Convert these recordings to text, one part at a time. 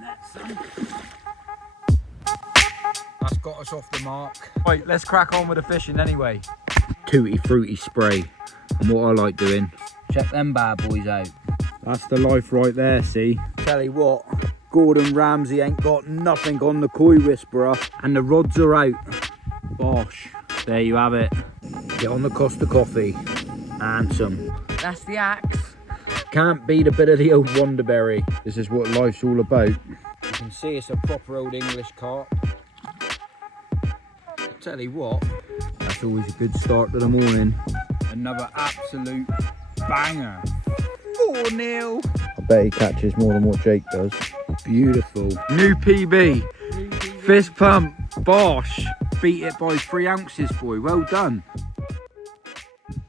net, son. That's got us off the mark. Right, let's crack on with the fishing anyway. Tutti fruity spray. And what I like doing, check them bad boys out. That's the life right there, see? Tell you what, Gordon Ramsay ain't got nothing on the Koi Whisperer, and the rods are out. Bosh, there you have it. Get on the Costa coffee, and some. That's the axe. Can't beat a bit of the old Wonderberry. This is what life's all about. You can see it's a proper old English carp. I tell you what, that's always a good start to the morning. Another absolute banger. 4-0. I bet he catches more than what Jake does. Beautiful. New PB. Fist pump. Bosh. Beat it by 3 ounces, boy. Well done.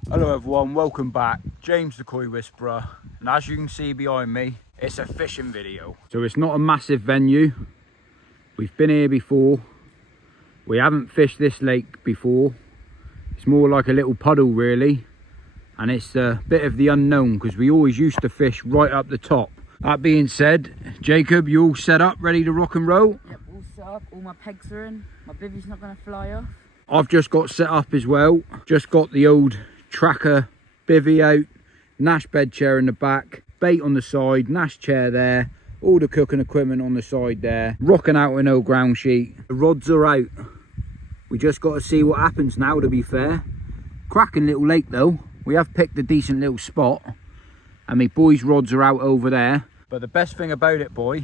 Hello everyone, welcome back. James the Koi Whisperer. And as you can see behind me, it's a fishing video. So it's not a massive venue. We've been here before. We haven't fished this lake before. It's more like a little puddle really. And it's a bit of the unknown because we always used to fish right up the top. That being said, Jacob, you all set up, ready to rock and roll? Yep, all set up, all my pegs are in. My bivvy's not going to fly off. I've just got set up as well. Just got the old tracker bivvy out, Nash bed chair in the back, bait on the side, Nash chair there, all the cooking equipment on the side there, rocking out an old ground sheet. The rods are out. We just got to see what happens now, to be fair. Cracking little lake though. We have picked a decent little spot, and my boys' rods are out over there. But the best thing about it, boy,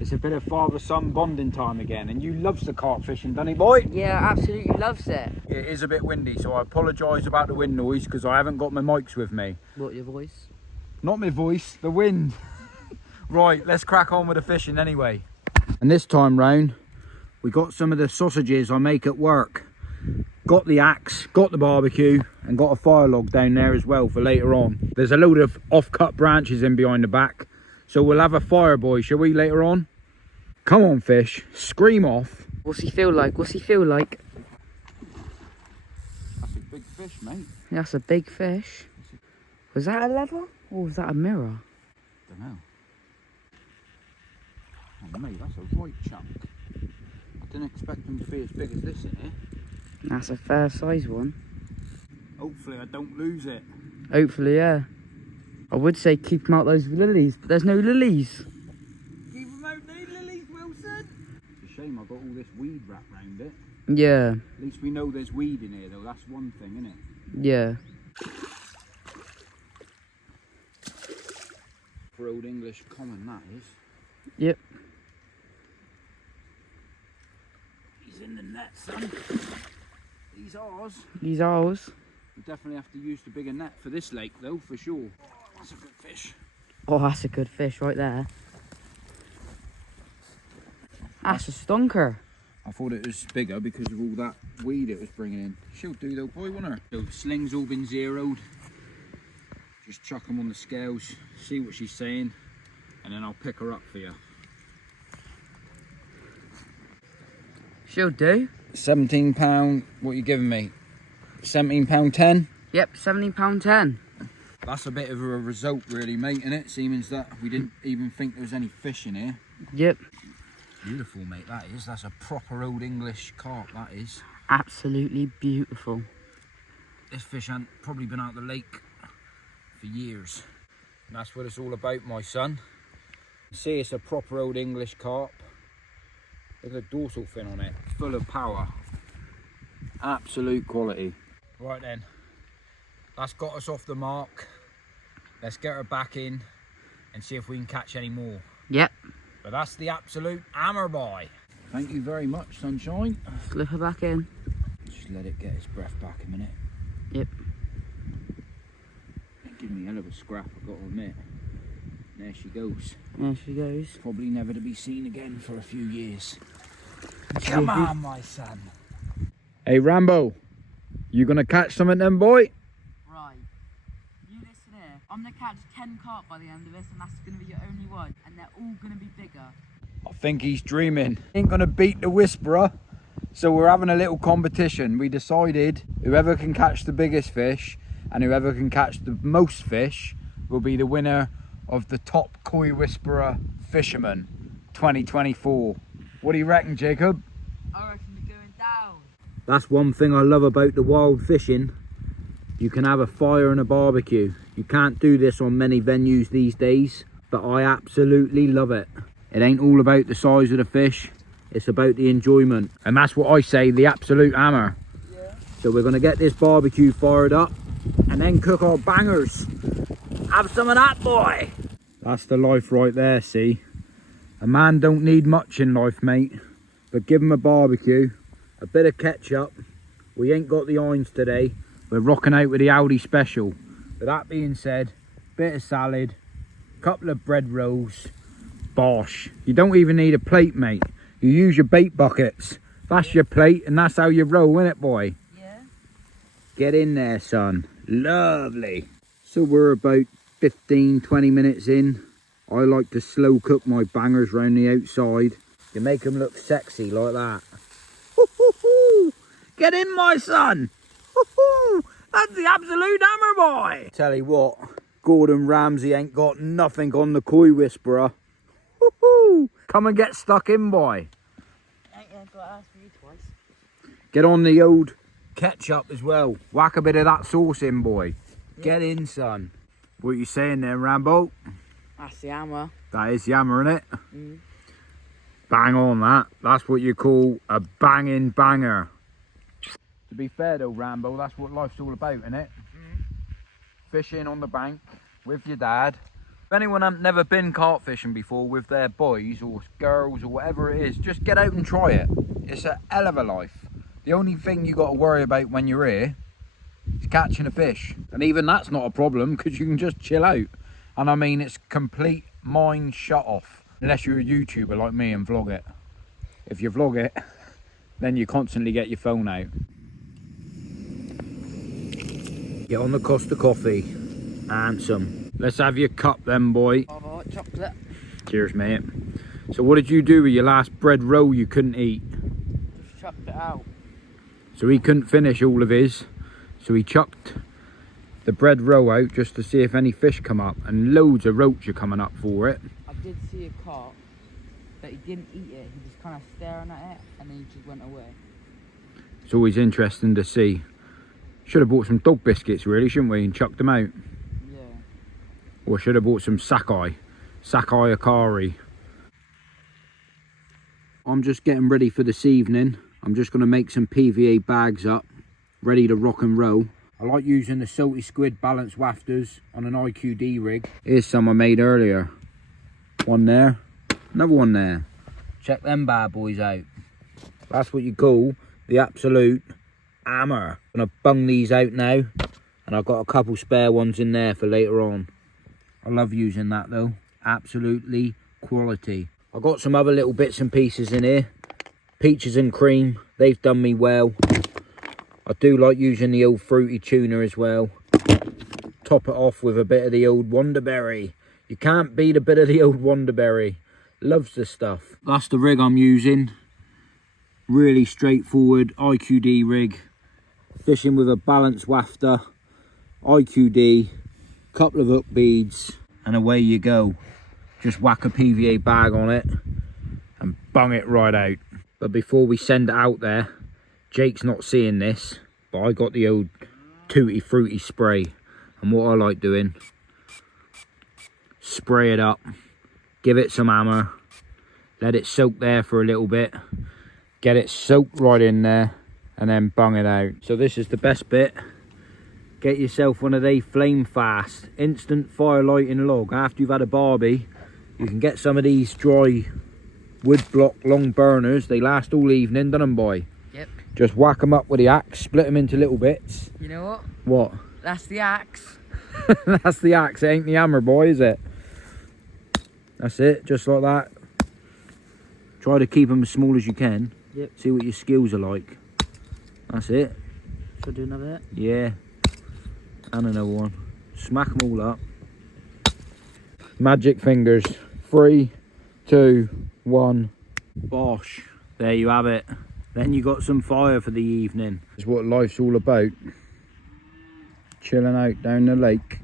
it's a bit of father-son bonding time again. And you loves the carp fishing, doesn't he, boy? Yeah, absolutely loves it. It is a bit windy, so I apologise about the wind noise because I haven't got my mics with me. What, your voice? Not my voice, the wind. Right, let's crack on with the fishing anyway. And this time round, we got some of the sausages I make at work. Got the axe, got the barbecue, and got a fire log down there as well for later on. There's a load of off-cut branches in behind the back, so we'll have a fire, boy, shall we, later on? Come on, fish, scream off. What's he feel like? What's he feel like? That's a big fish, mate. That's a big fish. Was that a lever or was that a mirror? Don't know. Oh, mate, that's a right chunk. I didn't expect them to be as big as this in here. That's a fair size one. Hopefully I don't lose it. Hopefully, yeah. I would say keep them out those lilies, but there's no lilies. Keep them out those lilies, Wilson. It's a shame I got all this weed wrapped round it. Yeah. At least we know there's weed in here though, that's one thing, isn't it? Yeah. For old English common, that is. Yep. He's in the net, son. He's ours. He's ours. We definitely have to use the bigger net for this lake though, for sure. That's a good fish. Oh, that's a good fish right there. That's a stonker. I thought it was bigger because of all that weed it was bringing in. She'll do though, boy, won't her? So sling's all been zeroed. Just chuck them on the scales, see what she's saying, and then I'll pick her up for you. She'll do. £17, what are you giving me? £17.10? Yep, £17.10. That's a bit of a result really, mate, innit? Seems that we didn't even think there was any fish in here. Yep. Beautiful, mate, that is. That's a proper old English carp, that is. Absolutely beautiful. This fish hasn't probably been out of the lake for years. And that's what it's all about, my son. See, it's a proper old English carp. Look at the dorsal fin on it, full of power. Absolute quality. Right then, that's got us off the mark. Let's get her back in and see if we can catch any more. Yep. But that's the absolute hammer, boy. Thank you very much, sunshine. Slip her back in. Just let it get its breath back a minute. Yep. Give me a hell of a scrap, I've got to admit. There she goes. There she goes. Probably never to be seen again for a few years. Come on, my son. Hey, Rambo. You gonna catch something then, boy? Right. You listen here. I'm gonna catch 10 carp by the end of this, and that's gonna be your only one. And they're all gonna be bigger. I think he's dreaming. Ain't gonna beat the Whisperer. So we're having a little competition. We decided whoever can catch the biggest fish and whoever can catch the most fish will be the winner of the top Koi Whisperer fisherman. 2024. What do you reckon, Jacob? I reckon you're going down. That's one thing I love about the wild fishing. You can have a fire and a barbecue. You can't do this on many venues these days, but I absolutely love it. It ain't all about the size of the fish, it's about the enjoyment. And that's what I say, the absolute hammer. Yeah. So we're gonna get this barbecue fired up and then cook our bangers. Have some of that, boy. That's the life right there, see? A man don't need much in life, mate, but give him a barbecue, a bit of ketchup. We ain't got the Heinz today. We're rocking out with the Aldi special. With that being said, bit of salad, couple of bread rolls, bosh. You don't even need a plate, mate. You use your bait buckets. That's your plate and that's how you roll, innit, boy? Yeah. Get in there, son. Lovely. So we're about 15-20 minutes in. I like to slow cook my bangers round the outside. You make them look sexy like that. Get in, my son. That's the absolute hammer, boy. Tell you what, Gordon Ramsay ain't got nothing on the koi whisperer. Come and get stuck in, boy. Ain't got to ask you twice. Get on the old ketchup as well. Whack a bit of that sauce in, boy. Yeah. Get in, son. What are you saying there, Rambo? That's the hammer. That is the hammer, innit? Mm. Bang on that. That's what you call a banging banger. To be fair though, Rambo, that's what life's all about, innit? Fishing on the bank with your dad. If anyone hasn't never been carp fishing before with their boys or girls or whatever it is, just get out and try it. It's a hell of a life. The only thing you got to worry about when you're here is catching a fish. And even that's not a problem because you can just chill out. And I mean, it's complete mind shut off. Unless you're a YouTuber like me and vlog it. If you vlog it, then you constantly get your phone out. Get on the Costa coffee. Handsome. Let's have your cup then, boy. Oh, chocolate. Cheers, mate. So what did you do with your last bread roll you couldn't eat? Just chucked it out. So he couldn't finish all of his. So he chucked the bread roll out just to see if any fish come up. And loads of roach are coming up for it. I did see a carp, but he didn't eat it. He was kind of staring at it and then he just went away. It's always interesting to see. Should have bought some dog biscuits really, shouldn't we, and chucked them out. Yeah. Or should have bought some Sakai Akari. I'm just getting ready for this evening. I'm just going to make some PVA bags up, ready to rock and roll. I like using the Salty Squid balance wafters on an IQD rig. Here's some I made earlier. One there, another one there. Check them bad boys out. That's what you call the absolute hammer. I'm gonna bung these out now, and I've got a couple spare ones in there for later on. I love using that though, absolutely quality. I've got some other little bits and pieces in here. Peaches and cream, they've done me well. I do like using the old fruity tuna as well. Top it off with a bit of the old Wonderberry. You can't beat a bit of the old Wonderberry. Loves the stuff. That's the rig I'm using. Really straightforward IQD rig. Fishing with a balance wafter, IQD, couple of hook beads, and away you go. Just whack a PVA bag on it and bung it right out. But before we send it out there, Jake's not seeing this, but I got the old Tutti Frutti spray. And what I like doing, spray it up, give it some hammer, let it soak there for a little bit, get it soaked right in there, and then bung it out. So this is the best bit. Get yourself one of they flame fast instant fire lighting log. After you've had a barbie, you can get some of these dry wood block long burners. They last all evening, don't them, boy? Yep. Just whack them up with the axe, split them into little bits. You know what? What? That's the axe. That's the axe, it ain't the hammer, boy, is it? That's it, just like that. Try to keep them as small as you can. Yep. See what your skills are like. That's it. Should I do another bit? Yeah. And another one. Smack them all up. Magic fingers. 3, 2, 1. Bosh. There you have it. Then you got some fire for the evening. That's what life's all about. Chilling out down the lake.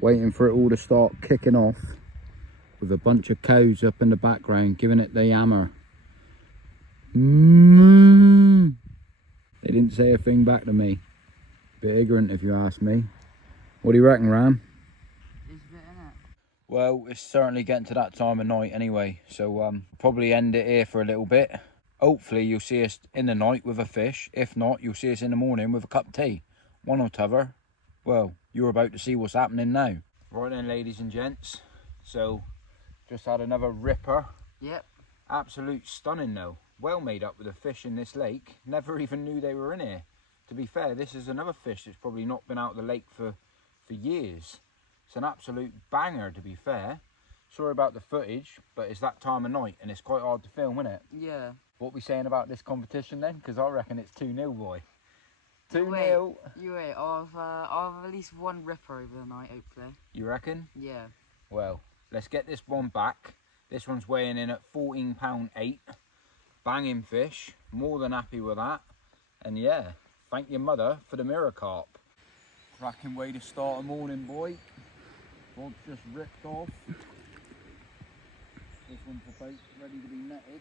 Waiting for it all to start kicking off. with a bunch of cows up in the background giving it the hammer. Mm. They didn't say a thing back to me. Bit ignorant if you ask me. What do you reckon, Ram? It's a bit, innit? Well, it's certainly getting to that time of night anyway, so probably end it here for a little bit. Hopefully you'll see us in the night with a fish. If not, you'll see us in the morning with a cup of tea. One or t'other. Well, you're about to see what's happening now. Right then, ladies and gents. So, just had another ripper. Yep. Absolute stunning though. Well made up with the fish in this lake. Never even knew they were in here. To be fair, this is another fish that's probably not been out of the lake for years. It's an absolute banger, to be fair. Sorry about the footage, but it's that time of night and it's quite hard to film, isn't it? Yeah. What we saying about this competition then? Because I reckon it's 2-0, boy. 2-0. You wait. I'll have at least one ripper over the night, hopefully. You reckon? Yeah. Well, let's get this one back. This one's weighing in at 14.8 £. Banging fish. More than happy with that. And yeah, thank your mother for the mirror carp. Cracking way to start a morning, boy. Rod's just ripped off. This one's about ready to be netted.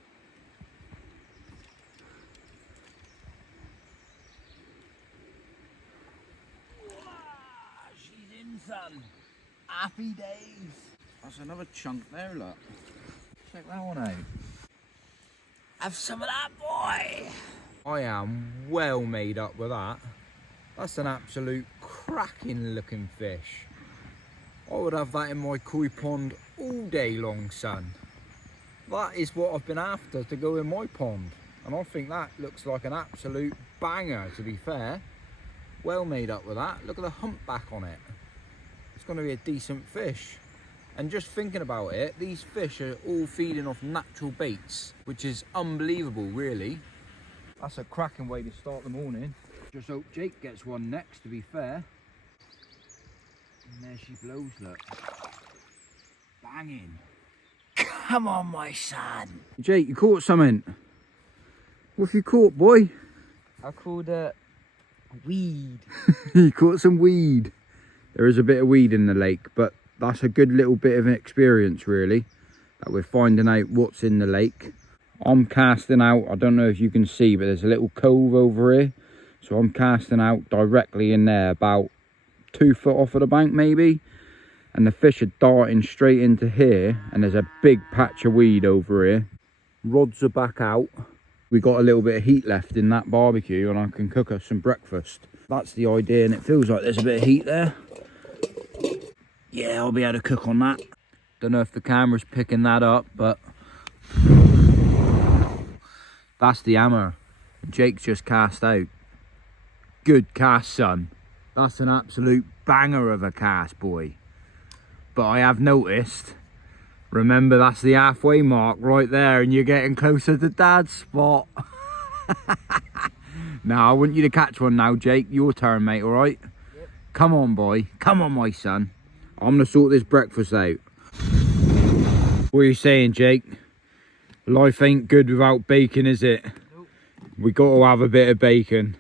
She's in, son. Happy days. That's another chunk there, look. Check that one out. Have some of that, boy. I am well made up with that. That's an absolute cracking looking fish. I would have that in my koi pond all day long, son. That is what I've been after to go in my pond. And I think that looks like an absolute banger, to be fair. Well made up with that. Look at the humpback on it. It's going to be a decent fish. And just thinking about it, these fish are all feeding off natural baits, which is unbelievable, really. That's a cracking way to start the morning. Just hope Jake gets one next, to be fair. And there she blows, look. Banging. Come on, my son. Jake, you caught something. What have you caught, boy? I called it weed. You caught some weed. There is a bit of weed in the lake, but that's a good little bit of an experience, really, that we're finding out what's in the lake. I'm casting out, I don't know if you can see, but there's a little cove over here. So I'm casting out directly in there, about 2 foot off of the bank maybe. And the fish are darting straight into here, and there's a big patch of weed over here. Rods are back out. We got a little bit of heat left in that barbecue and I can cook us some breakfast. That's the idea, and it feels like there's a bit of heat there. Yeah, I'll be able to cook on that. Don't know if the camera's picking that up, but that's the hammer Jake's just cast out. Good cast, son. That's an absolute banger of a cast, boy. But I have noticed, remember, that's the halfway mark right there, and you're getting closer to Dad's spot. Now, I want you to catch one now, Jake. Your turn, mate, all right? Yep. Come on, boy. Come on, my son. I'm going to sort this breakfast out. What are you saying, Jake? Life ain't good without bacon, is it? Nope. We got to have a bit of bacon.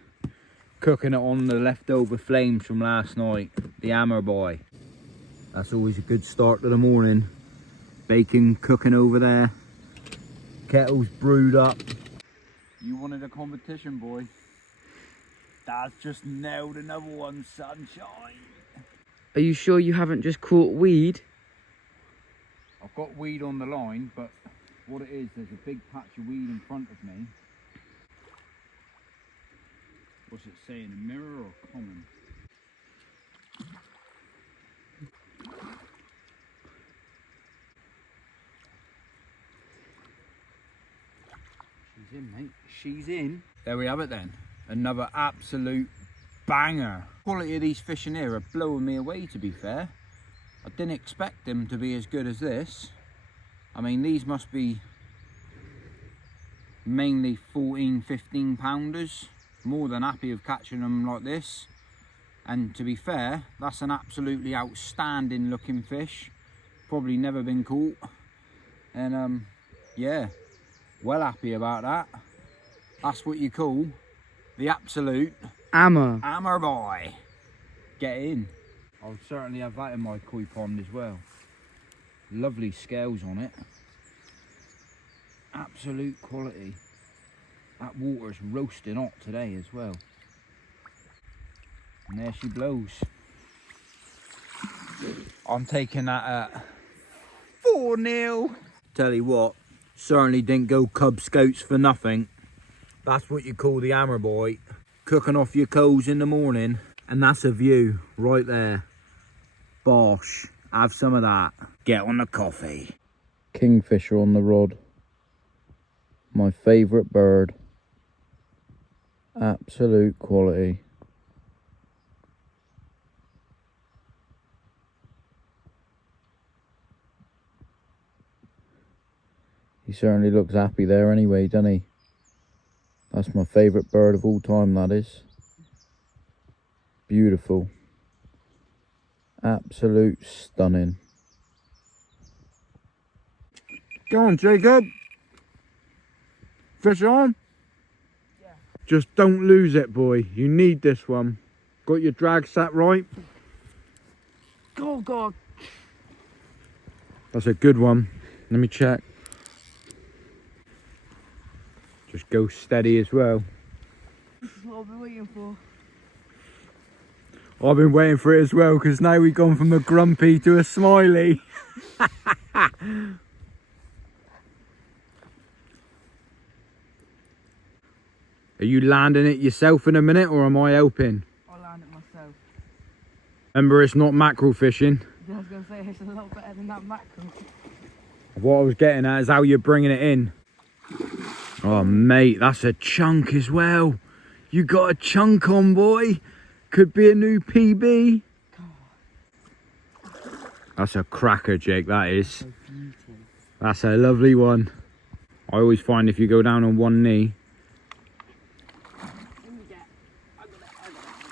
Cooking it on the leftover flames from last night. The hammer, boy. That's always a good start to the morning. Bacon cooking over there. Kettle's brewed up. You wanted a competition, boy. Dad's just nailed another one, sunshine. Are you sure you haven't just caught weed? I've got weed on the line, but what it is, there's a big patch of weed in front of me. What's it saying, a mirror or common? She's in, mate. She's in. There we have it then. Another absolute banger. The quality of these fish in here are blowing me away, to be fair. I didn't expect them to be as good as this. I mean, these must be mainly 14, 15 pounders. More than happy of catching them like this. And to be fair, that's an absolutely outstanding looking fish. Probably never been caught. And yeah, well happy about that. That's what you call the absolute Hammer. hammer, boy. Get in. I'll certainly have that in my koi pond as well. Lovely scales on it. Absolute quality. That water's roasting hot today as well. And there she blows. I'm taking that at 4-0. Tell you what, certainly didn't go Cub Scouts for nothing. That's what you call the hammer boy. Cooking off your coals in the morning. And that's a view right there. Bosh. Have some of that. Get on the coffee. Kingfisher on the rod. My favourite bird. Absolute quality. He certainly looks happy there anyway, doesn't he? That's my favourite bird of all time, that is. Beautiful. Absolute stunning. Go on, Jacob. Fish on? Yeah. Just don't lose it, boy. You need this one. Got your drag sat right? Oh, God. That's a good one. Let me check. Just go steady as well. This is what I've been waiting for. I've been waiting for it as well, because now we've gone from a grumpy to a smiley. Are you landing it yourself in a minute, or am I helping? I'll land it myself. Remember, it's not mackerel fishing. I was going to say, it's a lot better than that mackerel. What I was getting at is how you're bringing it in. Oh, mate, that's a chunk as well. You got a chunk on, boy. Could be a new PB. That's a cracker, Jake, that is. That's a lovely one. I always find if you go down on one knee.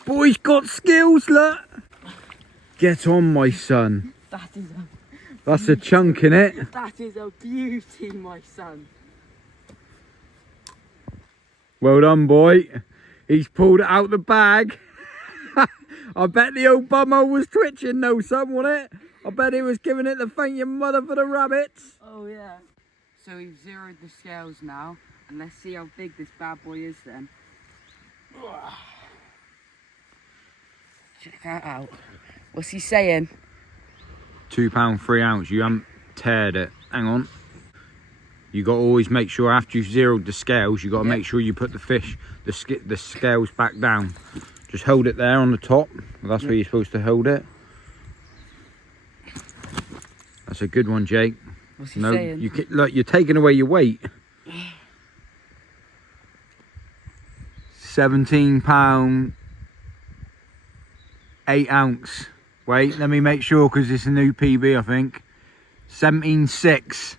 Boy's got skills, look. Get on, my son. That's a chunk, innit? That is a beauty, my son. Well done, boy. He's pulled it out the bag. I bet the old bummo was twitching though, son, wasn't it? I bet he was giving it the thank your mother for the rabbits. Oh, yeah. So we've zeroed the scales now, and let's see how big this bad boy is then. Check that out. What's he saying? £2 3 ounce. You haven't teared it. Hang on. You got to always make sure after you've zeroed the scales, you got to make sure you put the fish, the scales back down. Just hold it there on the top. That's where you're supposed to hold it. That's a good one, Jake. What's he saying? Look, you're taking away your weight. £17 8 ounce. Wait, let me make sure, because it's a new PB, I think. 17.6.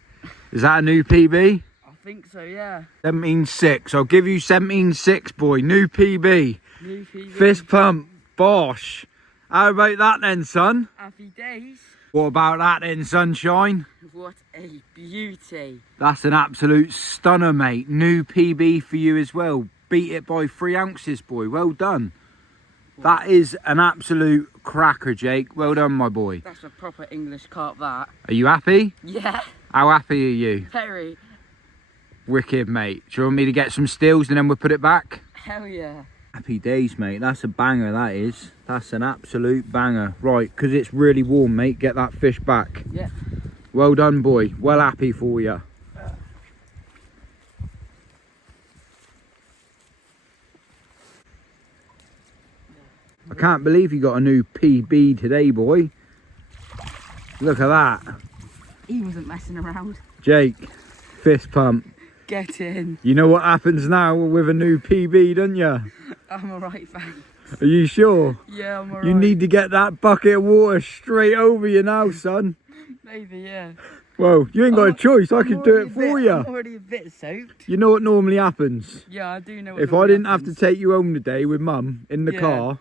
Is that a new PB? I think so, yeah. 17.6. I'll give you 17.6, boy. New PB. New PB. Fist pump. Bosh. How about that then, son? Happy days. What about that then, sunshine? What a beauty. That's an absolute stunner, mate. New PB for you as well. Beat it by 3 ounces, boy. Well done. That is an absolute cracker, Jake. Well done, my boy. That's a proper English carp, that. Are you happy? Yeah. How happy are you? Very. Wicked, mate. Do you want me to get some stills and then we'll put it back? Hell yeah. Happy days, mate. That's a banger, that is. That's an absolute banger. Right, because it's really warm, mate. Get that fish back. Yeah. Well done, boy. Well happy for you. I can't believe you got a new PB today, boy. Look at that. He wasn't messing around. Jake, fist pump. Get in. You know what happens now with a new PB, don't you? I'm alright, thanks. Are you sure? Yeah, I'm alright. You need to get that bucket of water straight over you now, son. Maybe, yeah. Well, you ain't got a choice. I could do it for you. I'm already a bit soaked. You know what normally happens? Yeah, I do know what If I didn't have to take you home today with Mum in the car,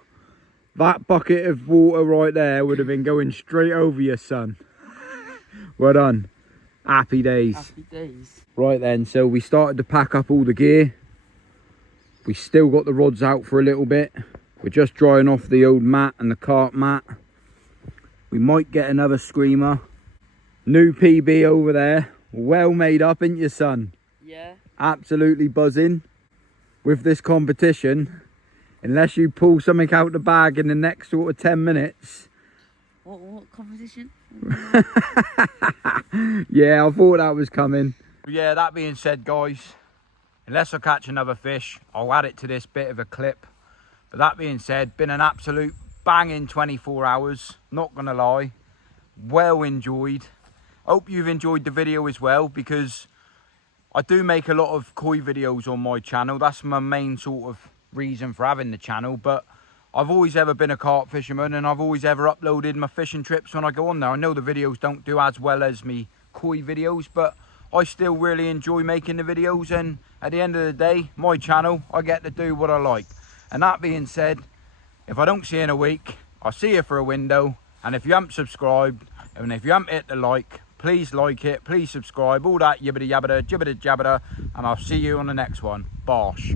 that bucket of water right there would have been going straight over you, son. Well done. Happy days. Happy days. Right then, so we started to pack up all the gear. We still got the rods out for a little bit. We're just drying off the old mat and the carp mat. We might get another screamer. New PB over there. Well made up, ain't you, son? Yeah. Absolutely buzzing with this competition. Unless you pull something out the bag in the next sort of 10 minutes. What competition? Yeah, I thought that was coming. Yeah, that being said, guys, unless I catch another fish, I'll add it to this bit of a clip. But that being said, been an absolute banging 24 hours, not gonna lie. Well enjoyed. Hope you've enjoyed the video as well, because I do make a lot of koi videos on my channel. That's my main sort of reason for having the channel. But I've always ever been a carp fisherman, and I've always ever uploaded my fishing trips when I go on there. I know the videos don't do as well as me koi videos, but I still really enjoy making the videos, and at the end of the day, my channel, I get to do what I like. And that being said, if I don't see you in a week, I'll see you for a window. And if you haven't subscribed, and if you haven't hit the like it, please subscribe, all that yibbity yabbada, jibbity jabbada, and I'll see you on the next one. Bosh.